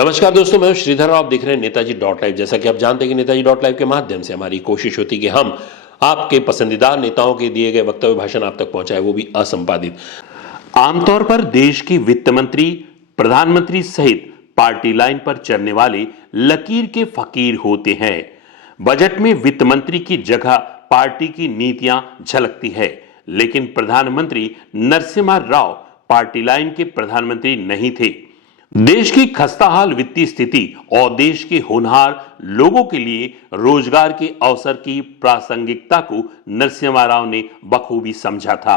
नमस्कार दोस्तों, मैं हूं श्रीधर और आप देख रहे हैं नेताजी डॉट लाइव। जैसा कि आप जानते हैं कि नेताजी डॉट लाइव के माध्यम से हमारी कोशिश होती है कि हम आपके पसंदीदा नेताओं के दिए गए वक्तव्य भाषण आप तक पहुंचाए, वो भी असंपादित। आमतौर पर देश के वित्त मंत्री, प्रधानमंत्री सहित पार्टी लाइन पर चलने वाले लकीर के फकीर होते हैं। बजट में वित्त मंत्री की जगह पार्टी की नीतियां झलकती है, लेकिन प्रधानमंत्री नरसिम्हा राव पार्टी लाइन के प्रधानमंत्री नहीं थे। देश की खस्ताहाल वित्तीय स्थिति और देश के होनहार लोगों के लिए रोजगार के अवसर की प्रासंगिकता को नरसिम्हा राव ने बखूबी समझा था।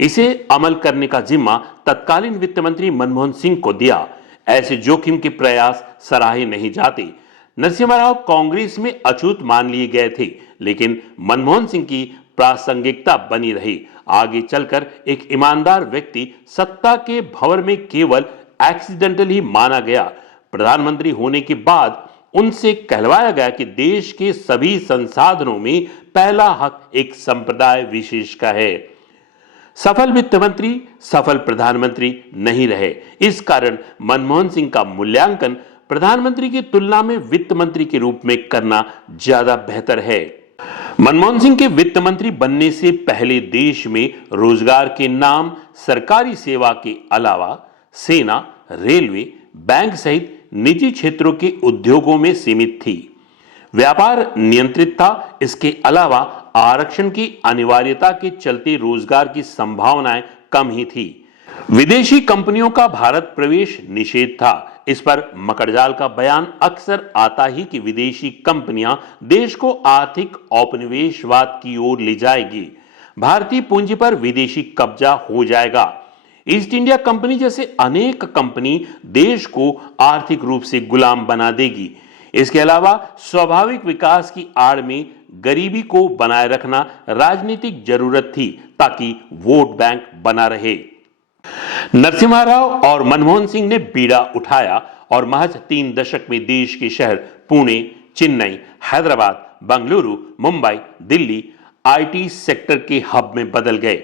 इसे अमल करने का जिम्मा तत्कालीन वित्त मंत्री मनमोहन सिंह को दिया। ऐसे जोखिम के प्रयास सराहे नहीं जाते। नरसिम्हा राव कांग्रेस में अछूत मान लिए गए थे, लेकिन मनमोहन सिंह की प्रासंगिकता बनी रही। आगे चलकर एक ईमानदार व्यक्ति सत्ता के भंवर में केवल एक्सीडेंटल ही माना गया। प्रधानमंत्री होने के बाद उनसे कहलवाया गया कि देश के सभी संसाधनों में पहला हक एक संप्रदाय विशेष का है। सफल वित्त मंत्री सफल प्रधानमंत्री नहीं रहे। इस कारण मनमोहन सिंह का मूल्यांकन प्रधानमंत्री की तुलना में वित्त मंत्री के रूप में करना ज्यादा बेहतर है। मनमोहन सिंह के वित्त मंत्री बनने से पहले देश में रोजगार के नाम सरकारी सेवा के अलावा सेना, रेलवे, बैंक सहित निजी क्षेत्रों के उद्योगों में सीमित थी। व्यापार नियंत्रित था। इसके अलावा आरक्षण की अनिवार्यता के चलते रोजगार की संभावनाएं कम ही थी। विदेशी कंपनियों का भारत प्रवेश निषेध था। इस पर मकड़जाल का बयान अक्सर आता ही कि विदेशी कंपनियां देश को आर्थिक औपनिवेशवाद की ओर ले जाएगी, भारतीय पूंजी पर विदेशी कब्जा हो जाएगा। ईस्ट इंडिया कंपनी जैसे अनेक कंपनी देश को आर्थिक रूप से गुलाम बना देगी। इसके अलावा स्वाभाविक विकास की आड़ में गरीबी को बनाए रखना राजनीतिक जरूरत थी ताकि वोट बैंक बना रहे। नरसिम्हा राव और मनमोहन सिंह ने बीड़ा उठाया और महज 3 दशक में देश के शहर पुणे, चेन्नई, हैदराबाद, बंगलुरु, मुंबई, दिल्ली आईटी सेक्टर के हब में बदल गए।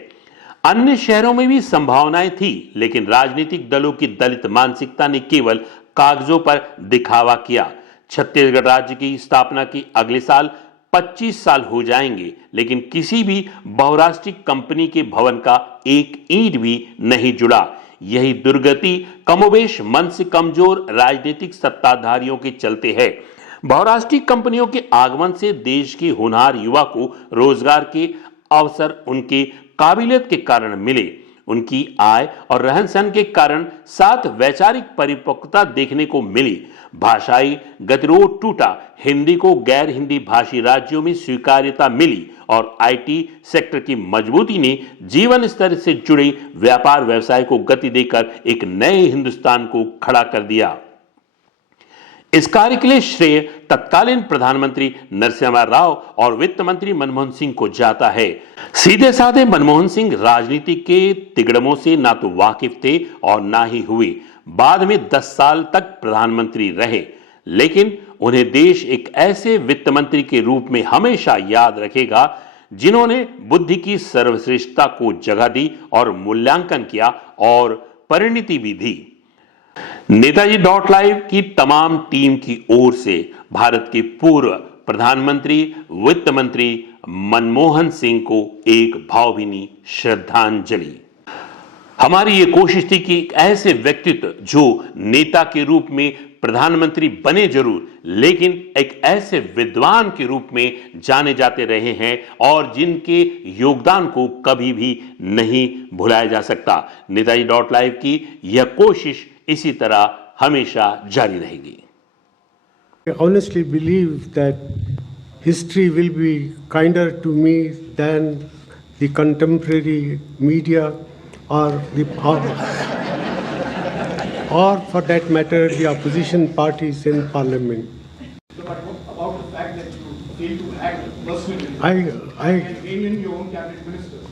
अन्य शहरों में भी संभावनाएं थी, लेकिन राजनीतिक दलों की दलित मानसिकता ने केवल कागजों पर दिखावा किया। छत्तीसगढ़ राज्य की स्थापना के अगले साल 25 साल हो जाएंगे, लेकिन किसी भी बहुराष्ट्रीय कंपनी के भवन का एक ईंट भी नहीं जुड़ा। यही दुर्गति कमोबेश मन से कमजोर राजनीतिक सत्ताधारियों के चलते है। बहुराष्ट्रीय कंपनियों के आगमन से देश के होनहार युवा को रोजगार के अवसर उनके काबिलियत के कारण मिले। उनकी आय और रहन सहन के कारण साथ वैचारिक परिपक्वता देखने को मिली। भाषाई गतिरोध टूटा। हिंदी को गैर हिंदी भाषी राज्यों में स्वीकार्यता मिली और आईटी सेक्टर की मजबूती ने जीवन स्तर से जुड़े व्यापार व्यवसाय को गति देकर एक नए हिंदुस्तान को खड़ा कर दिया। इस कार्य के लिए श्रेय तत्कालीन प्रधानमंत्री नरसिम्हा राव और वित्त मंत्री मनमोहन सिंह को जाता है। सीधे साधे मनमोहन सिंह राजनीति के तिगड़मों से ना तो वाकिफ थे और ना ही हुए। बाद में 10 साल तक प्रधानमंत्री रहे, लेकिन उन्हें देश एक ऐसे वित्त मंत्री के रूप में हमेशा याद रखेगा जिन्होंने बुद्धि की सर्वश्रेष्ठता को जगह दी और मूल्यांकन किया और परिणति भी दी। नेताजी डॉट लाइव की तमाम टीम की ओर से भारत के पूर्व प्रधानमंत्री वित्त मंत्री मनमोहन सिंह को एक भावभीनी श्रद्धांजलि। हमारी ये कोशिश थी कि एक ऐसे व्यक्तित्व जो नेता के रूप में प्रधानमंत्री बने जरूर, लेकिन एक ऐसे विद्वान के रूप में जाने जाते रहे हैं और जिनके योगदान को कभी भी नहीं भुलाया जा सकता। नेताजी डॉट लाइव की यह कोशिश इसी तरह हमेशा जारी रहेगी। I honestly believe that history will be kinder to me than the contemporary media or for that matter the opposition parties in parliament. But about the fact that you failed to act personally and alien your own cabinet ministers?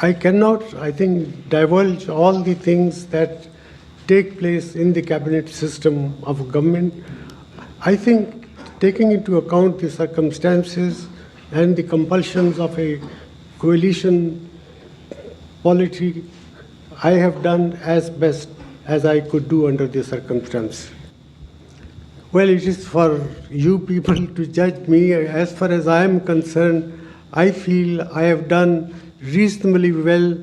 I cannot, I think, divulge all the things that take place in the cabinet system of a government. I think, taking into account the circumstances and the compulsions of a coalition polity, I have done as best as I could do under the circumstance. Well, it is for you people to judge me. As far as I am concerned, I feel I have done reasonably well.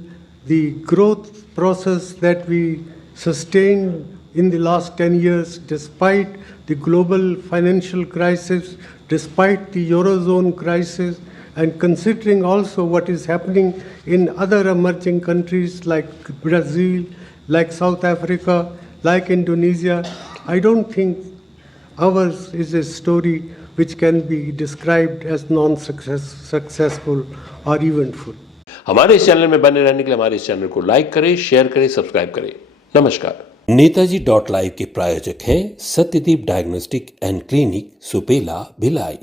The growth process that we sustained in the last 10 years, despite the global financial crisis, despite the Eurozone crisis, and considering also what is happening in other emerging countries like Brazil, like South Africa, like Indonesia, I don't think ours is a story which can be described as non-successful or eventful. हमारे इस channel में बने रहने के लिए हमारे इस channel को लाइक करें, शेयर करें, सब्सक्राइब करें। नमस्कार। नेताजी .live के प्रायोजक हैं Satyadeep diagnostic and clinic, Supela, Bhilai.